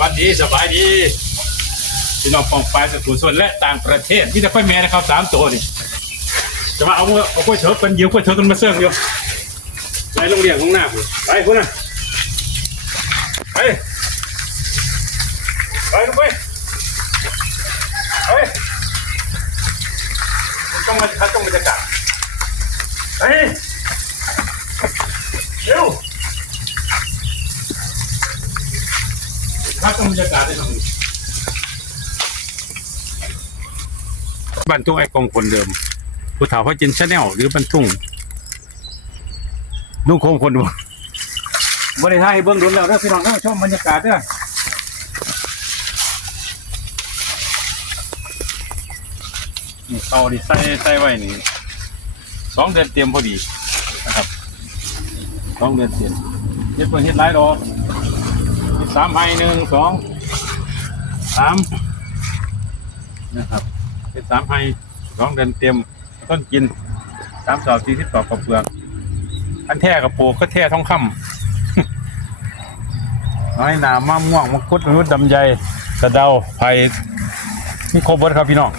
วัสดีสบายดีพี่น้องปองปลายสุขุมส่วนและต่างประเทศที่จะค่อยแม่นะครับสามตัวนี่จะมาเอาเอากล้วยเถิบเป็นเดียวกล้วยเถิบกันมาเสื่องอยู่ในโรงเรียนของหน้าผมไปคุณน่ะไปไปลูกไปไปต้องมาคัดต้องบรรยากาศไปเร็ว พักบรรยากาศได้ทำบ้านทุ่งไอ้กองคนเดิมผู้ถาพ่อจินชาแนลหรือบ้านทุ่งนุ่งโคมคนดูบริทายให้เบิ้งดุนแล้วเด้อพี่น้องก็ชมบรรยากาศเด้อนี่เตาดิใส่ใส่ไว้นี่สองเดือนเตรียมพอดีนะครับสองเดือนเตรียมเฮ็ดเพิ่นเฮ็ดหลายดอก สามไฮหนึ่งสองสามนะครับ เป็นสามไฮสองเดือนเต็มต้นกินสามสอบสี่สิบสอบกับเปลือกอันแท้กับปูก็แท้ท้องคำน้อยหนามมะม่วงมะกุดมะนุษย์ดำใยกระเดาไผ่นี่ครบเบิดครับพี่น้อง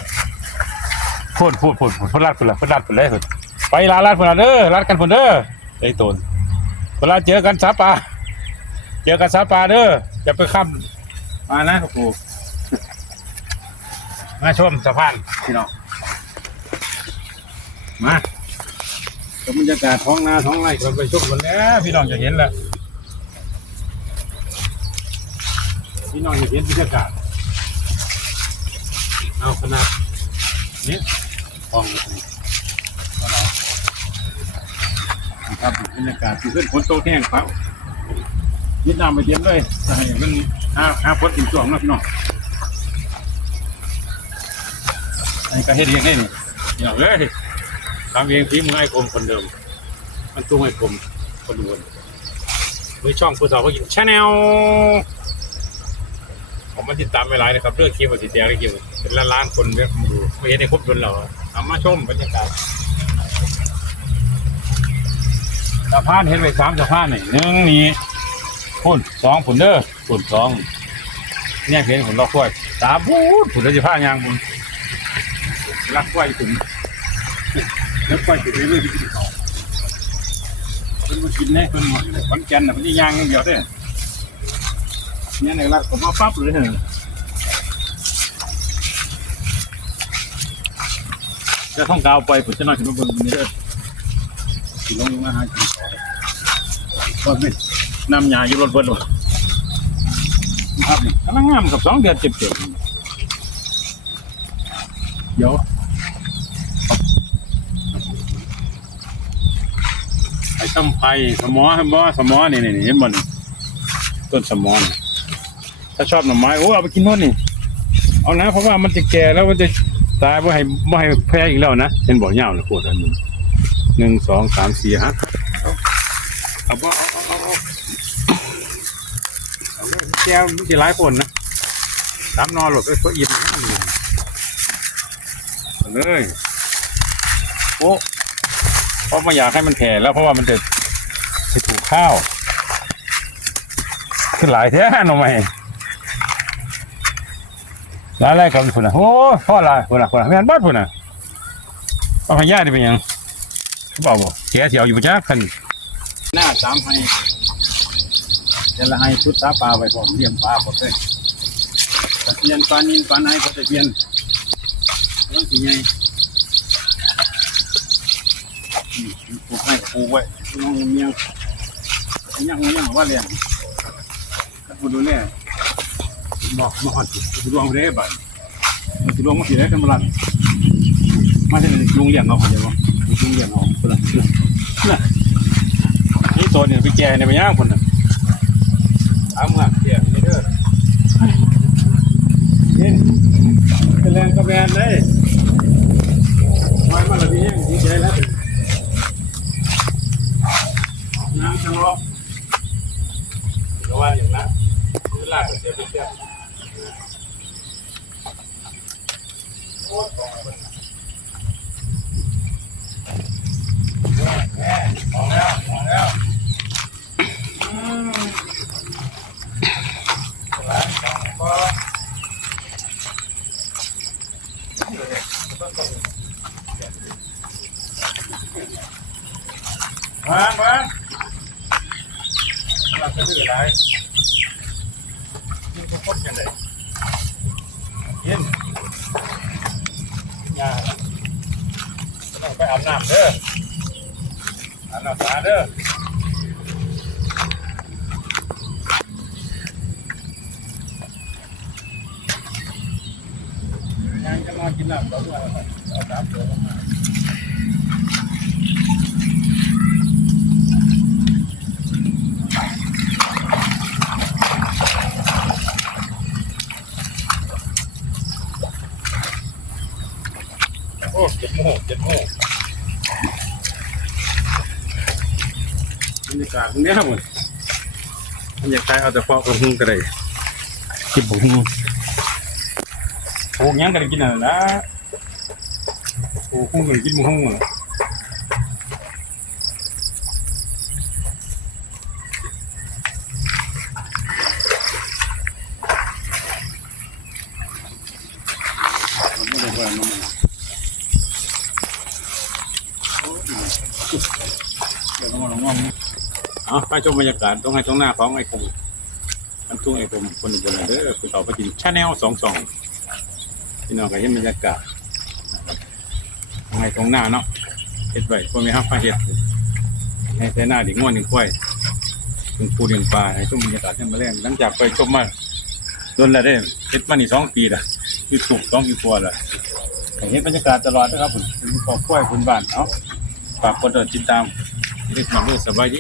พูดพูดพูดพูดพูดลาดพูดละพูดลาดพูดเลยพูดไปลาลาดพูดละเด้อลาดกันพูดเด้อไอ้ตนเวลาเจอกันสาปลา เจอกันซาปาเด้อจะไปข้ามมานะครับปูมาชมสะพานพี่น้องมาชมบรรยากาศท้องนาท้องไร่กันไปชมกันแล้วพี่น้องจะเห็นแล้วพี่น้องจะเห็นบรรยากาศเอาขนาดนี้ท้องนะครับบรรยากาศที่ขึ้นฝนโตกแห้งครับ ยึดน้ำไปเตรียมเลยจะให้มันห้าห้าพดถึงช่วงนะพี่น้องไอ้ก็เฮ็ดเองให้นี่อย่างเลยทำเองฝีมือไอ้คมคนเดิม มันตุ้งไอ้คมคนเดิมมือช่องผู้สาวก็ยินชาแนลผมมาติดตามไม่ไรนะครับเรื่องคลิปว่าสิเดียร์คลิปเป็นล้านล้านๆคนเนี่ยผมดูไม่เห็นในครบจนเราเอามาชมบรรยากาศสะพานเห็นไว้สามสะพานนี่หนึ่งนี่ พุ่นสองผุนเด้อผุนสองเนี่ยเพียงผุนล็อกกล้วยตาบูดผุนเลยจะผ้ายางบุญรักกล้วยถึงแล้วกล้วยถึงเรื่อยๆที่กินเขาเพิ่นมากินแน่เพิ่นหมดเลยวันจันทร์น่ะเพิ่นสิย่างอย่างเดียวเด้เนี่ยในรักผมมาปั๊บเลยเหรอจะท่องกาวไปผมจะน้อยถึงมาบิ่งนี่เด้อสิลงมาหากินก่อนไม่น น้ำยาอยู่รถเบิดวะครับกำลังงามกับสองเดือนเจ็บเจ็บเดี๋ยวไอ้ต้มไผ่สมอเห็นบ่สมอนี่นี่เห็นบ่นี่ต้นสมอนถ้าชอบหน่อไม้โอ้เอาไปกินโน่นนี่เอานะเพราะว่ามันจะแก่แล้วมันจะตายบ่ให้บ่ให้แพ้อีกแล้วนะเห็นบ่ยาวเลยโคตรอันหนี้หนึ่งสองสามสี่ฮะเอาบ่เอาเอาเอาเอา เอาเลย แก้วมันจะหลายคนนะสามนอนหลบไปตัวอิ่มนะเอาเลยโอ้เพราะไม่อยากให้มันแผ่แล้วเพราะว่ามันจะจะถูกข้าวขึ้นหลายแท้หน่อไม่หลายอะไรกับคุณนะโอ้พ่อหลายคุณนะคุณนะไม่อันบ้านคุณนะเอาพญาดิเป็นหยังเขาบอกบอกแกเสียวอยู่ประจักคันหน้าสามให้ จะละให้ชุดตาปลาไว้พร้อมเลี้ยงปลาหมดเลยตะเพียนปลานินปลาไหนปลาตะเพียนต้องกี่ไงปลูกให้ปลูกไว้น้องเมียงยังยังว่าเลี้ยงถ้าพูดดูแลบอกมาหอดสิดวงเร่บ่ายมันสิดวงมาสิได้กันมาลันมาที่นี่ลุงเลี้ยงเอาเข้าใจบ่ลุงเลี้ยงเอาคนละน่ะนี่ตัวเนี่ยไปแก่เนี่ยไปย่างคนน่ะ ทำอะเดี๋ยวนี่เด้อนี่เป็นแรงกระแบนเลยไว้มาละพี่ยังดีใจแล้วน้ำชะลอระวังอย่างนั้นคือลากเสียไปเสียโอ้ยของมันแม่ออกแล้วออกแล้ว อืม ร้านของ มามาเราจะดื้ออะไรยินก็พ้นกันเลยยินอย่าต้องไปอาบน้ำเด้ออาบน้ำตาเด้อยังจะมากินน้ำต่อด้วยเอาน้ำตัวมา อ้เจ็ดโมงเจ็ดโมงบรรยากาศตรงเนี้ยหมดบรรยากาศเอาแต่พอกับหุ้งก็ได้กินบุ้งปลูกหยังกันกินน่ะนะปลูกหุ้งกันกินบุ้งหุ้งน่ะมันไม่ได้เปิดน้ำมัน เดี๋ยวต้องมาลองมองนี่เอาไปชมบรรยากาศตรงให้ตรงหน้าของไอ้คงอันทุ่งไอ้คงคนบนนั้นเด้อคือเขาไปกินชาแนลสองสองพี่น้องก็เห็นบรรยากาศทางไงตรงหน้าเนาะเห็ดไว้พวกนี้ครับพาเห็ดให้ใช้หน้าดิ่งง่วนหนึ่งกล้วยถึงปูเลี้ยงปลาให้ชมบรรยากาศที่มาเล่นหลังจากไปชมมาโดนแล้วเด้เห็ดมานี่สองปีละคือถูกสองปีกว่าละเห็นบรรยากาศตลอดนะครับผมเป็นขอบกล้วยคุณบ้านเนาะ ฝากกดติดตามเล็กน้องด้วยสบายดี